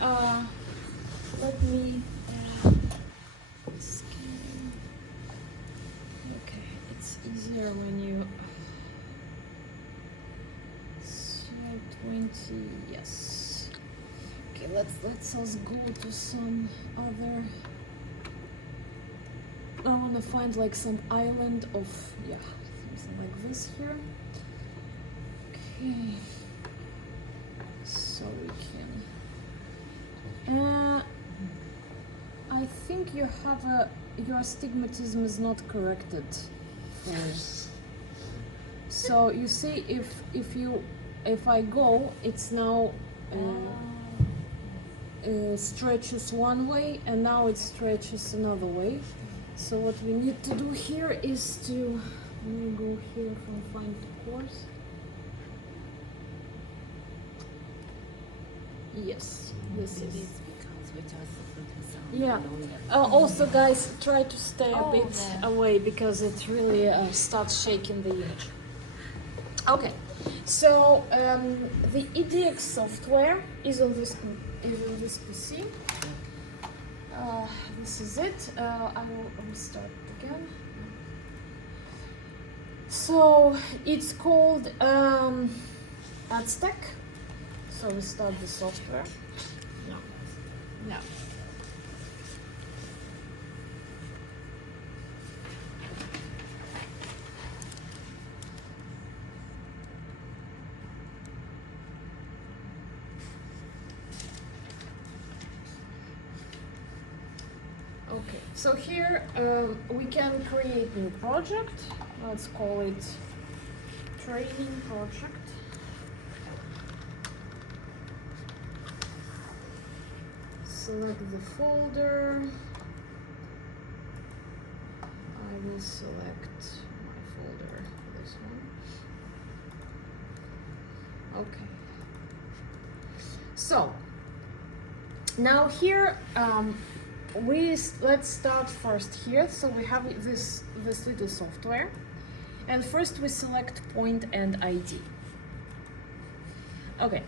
Uh, Let me scan. Okay, it's easier when you so 20. Yes. Okay, let's us go to some other. I want to find like some island of something like this here. Okay. So we can. I think you have your astigmatism is not corrected. So you see, if I go, it's now stretches one way, and now it stretches another way. So what we need to do here is to go here from find course. Yes, this is. Yeah. Also, guys, try to stay a bit away because it really starts shaking the image. Okay, so the EDX software is on this PC. This is it. I will restart again. So it's called Aztec. So we start the software. No. Okay, so here we can create new project. Let's call it training project. Select the folder. I will select my folder, this one. Okay. So now here let's start first here. So we have this little software, and first we select point and ID. Okay.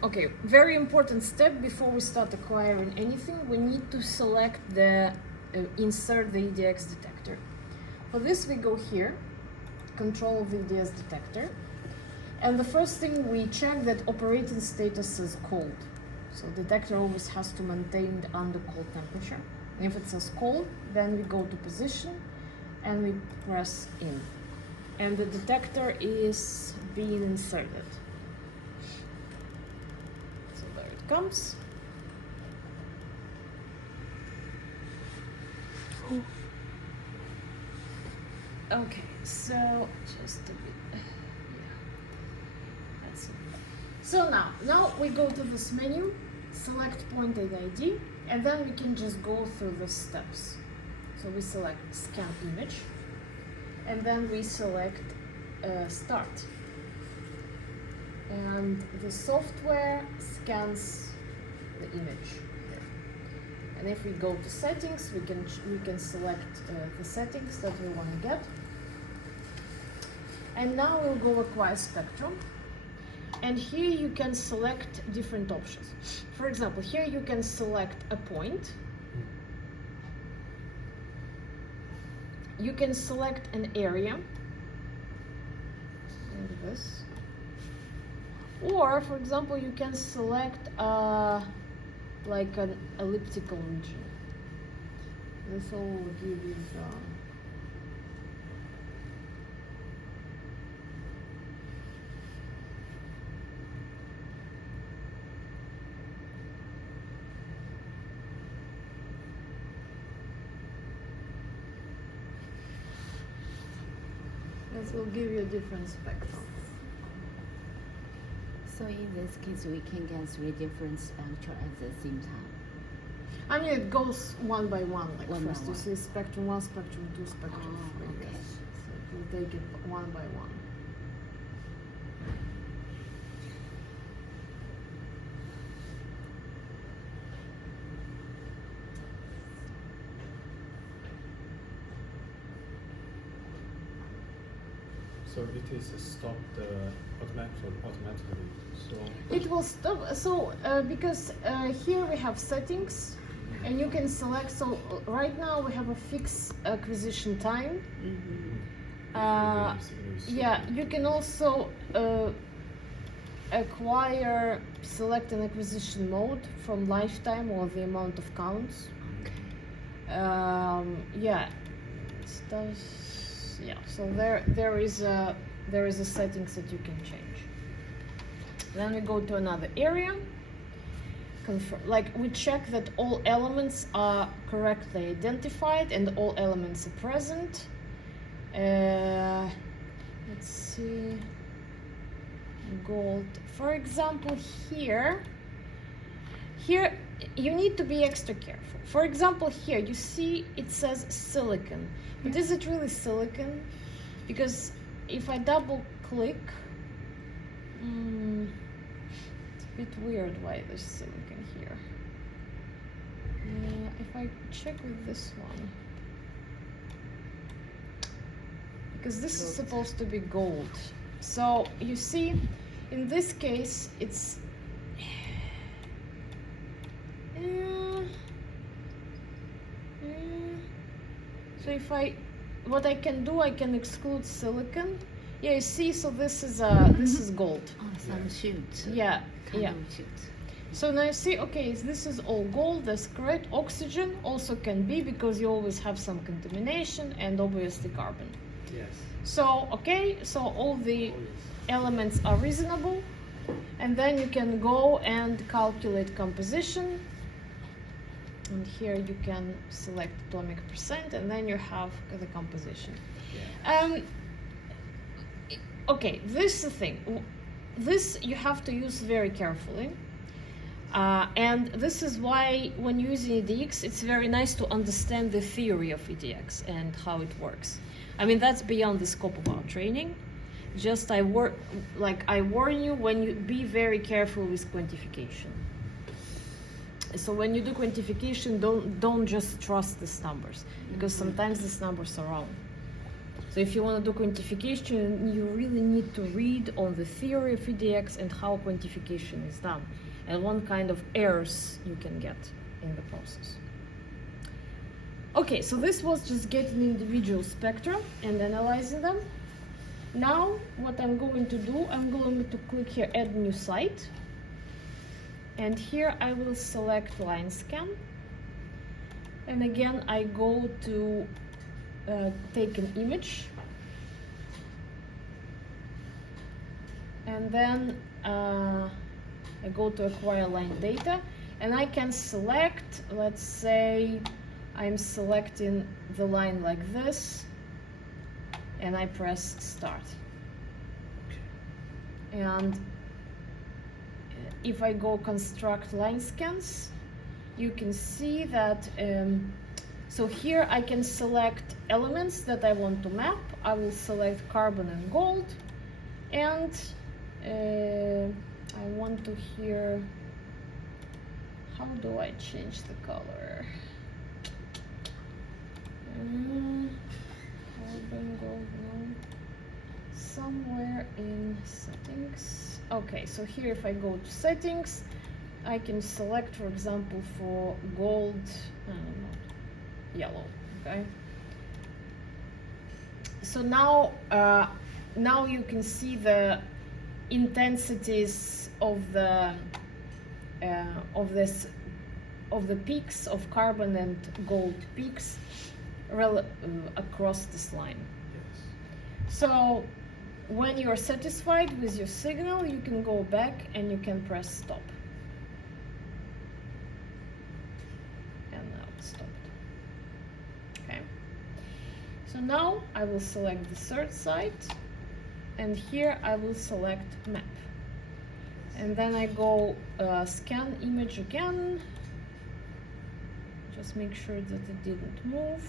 Okay, very important step before we start acquiring anything. We need to select insert the EDX detector. For this we go here, control of the EDX detector, and the first thing we check that operating status is cold. So detector always has to maintain under cold temperature. And if it says cold, then we go to position and we press in. And the detector is being inserted. So there it comes. Okay, so just a bit. That's it. So now we go to this menu, select point and ID, and then we can just go through the steps. So we select scan image, and then we select start. And the software scans the image. And if we go to settings, we can select the settings that we want to get. And now we'll go acquire spectrum. And here you can select different options. For example, here you can select a point. You can select an area, like this. Or, for example, you can select like an elliptical region. This all will give you this will give you a different spectrum. So in this case, we can get 3 different spectra at the same time. I mean, it goes one by one. Like One by first you one. see spectrum 1, spectrum 2, spectrum 3. Okay. Yes. So you take it one by one. So it is stopped automatically. So It will stop. So because here we have settings, and you can select. So right now we have a fixed acquisition time. Yeah, you can also select an acquisition mode from lifetime or the amount of counts. Yeah, it does. Yeah, so there is a settings that you can change. Then we go to another area. Like we check that all elements are correctly identified and all elements are present. Let's see. Gold. For example, here you need to be extra careful. For example, here you see it says silicon, but is it really silicon? Because if I double click, it's a bit weird why there's silicon here. If I check with this one, because this is supposed to be gold. So you see, in this case, it's so what I can do, I can exclude silicon. Yeah, you see, so this is gold. Oh, some shoot. Yeah, yeah. Shoot. So now you see, okay, this is all gold, that's correct. Oxygen also can be, because you always have some contamination, and obviously carbon. yes. So, okay, so all the elements are reasonable, and then you can go and calculate composition. And here you can select atomic percent, and then you have the composition. Yeah. Okay, this is the thing. This you have to use very carefully. And this is why when using EDX, it's very nice to understand the theory of EDX and how it works. I mean, that's beyond the scope of our training. Just I warn you, when you be very careful with quantification. So when you do quantification, don't just trust these numbers, because sometimes these numbers are wrong. So if you want to do quantification, you really need to read on the theory of EDX and how quantification is done, and what kind of errors you can get in the process. Okay, so this was just getting individual spectra and analyzing them. Now, what I'm going to do, I'm going to click here, add new site. And here I will select line scan. And again, I go to take an image. And then I go to acquire line data. And I can select, let's say, I'm selecting the line like this. And I press start. And if I go construct line scans, you can see that, so here I can select elements that I want to map. I will select carbon and gold, and I want to here, how do I change the color? Carbon, gold, no. Somewhere in settings. Okay, so here if I go to settings, I can select, for example, for gold, yellow, okay? So now, now you can see the intensities of the peaks of carbon and gold peaks across this line. Yes. So when you are satisfied with your signal, you can go back and you can press stop. And now it's stopped. Okay. So now I will select the third site, and here I will select map. And then I go scan image again. Just make sure that it didn't move.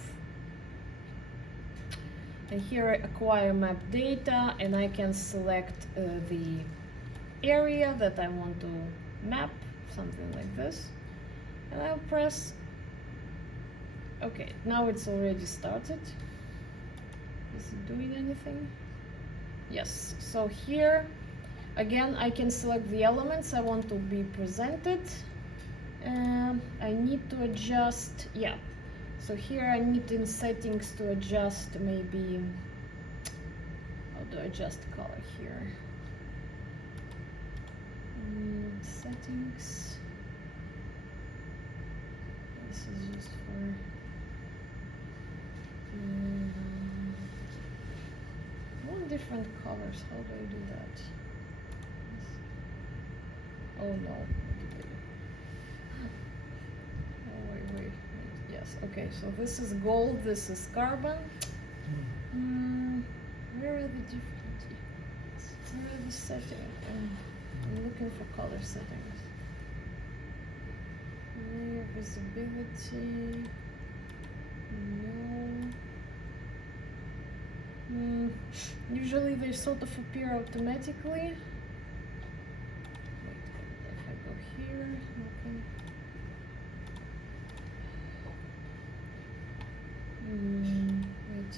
And here I acquire map data, and I can select the area that I want to map, something like this. And I'll press, okay, now it's already started. Is it doing anything? Yes, so here again I can select the elements I want to be presented. I need to adjust, yeah, so here I need in settings to adjust maybe, how do I adjust color here? Settings, this is just for one different colors. How do I do that? Oh no. Oh wait. Yes, okay, so this is gold, this is carbon. Where are the different, where are the settings? I'm looking for color settings. Layer visibility. No. Usually they sort of appear automatically. Wait, if I go here, nothing. Wait.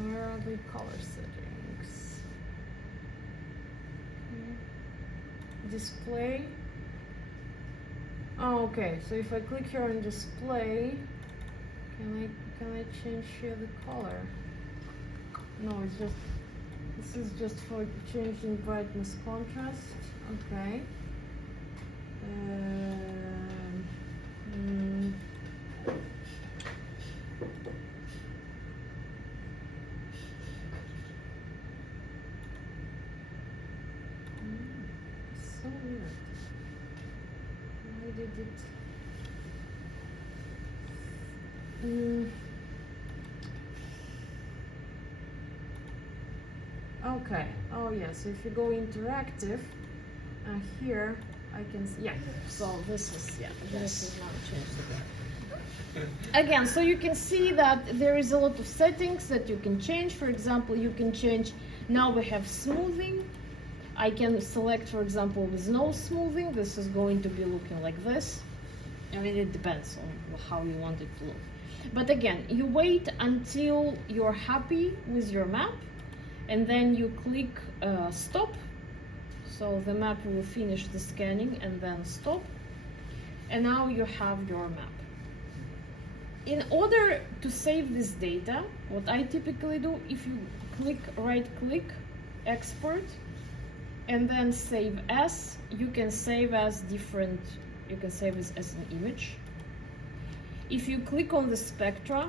Where are the color settings? Display. Oh, okay. So if I click here on display, can I change here the color? No, it's just, this is just for changing brightness contrast. Okay. So weird. Why did it? Okay. Oh yeah. So if you go interactive, here I can see. Yeah. So this is This is now changed again. So you can see that there is a lot of settings that you can change. For example, you can change. Now we have smoothing. I can select, for example, with no smoothing. This is going to be looking like this. I mean, it depends on how you want it to look. But again, you wait until you're happy with your map, and then you click stop. So the map will finish the scanning and then stop. And now you have your map. In order to save this data, what I typically do, if you right click, export, and then save as, you can save as different, you can save this as an image. If you click on the spectra,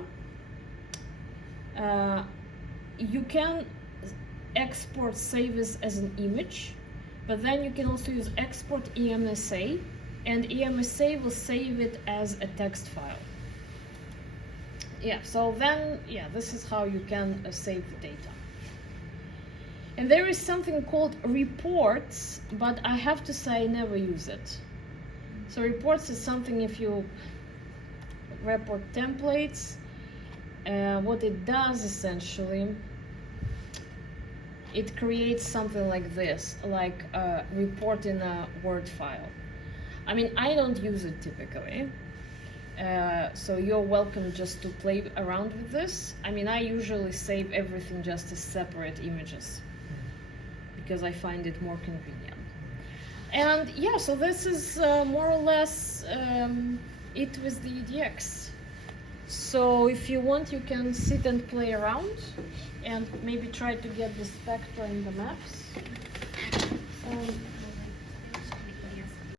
you can export save as an image, but then you can also use export EMSA, and EMSA will save it as a text file. Yeah, so then, this is how you can save the data. And there is something called reports, but I have to say I never use it. So reports is something, if you report templates, what it does essentially, it creates something like this, like a report in a Word file. I mean, I don't use it typically. So you're welcome just to play around with this. I mean, I usually save everything just as separate images, because I find it more convenient. And yeah, so this is more or less it with the EDX. So if you want, you can sit and play around and maybe try to get the spectra in the maps.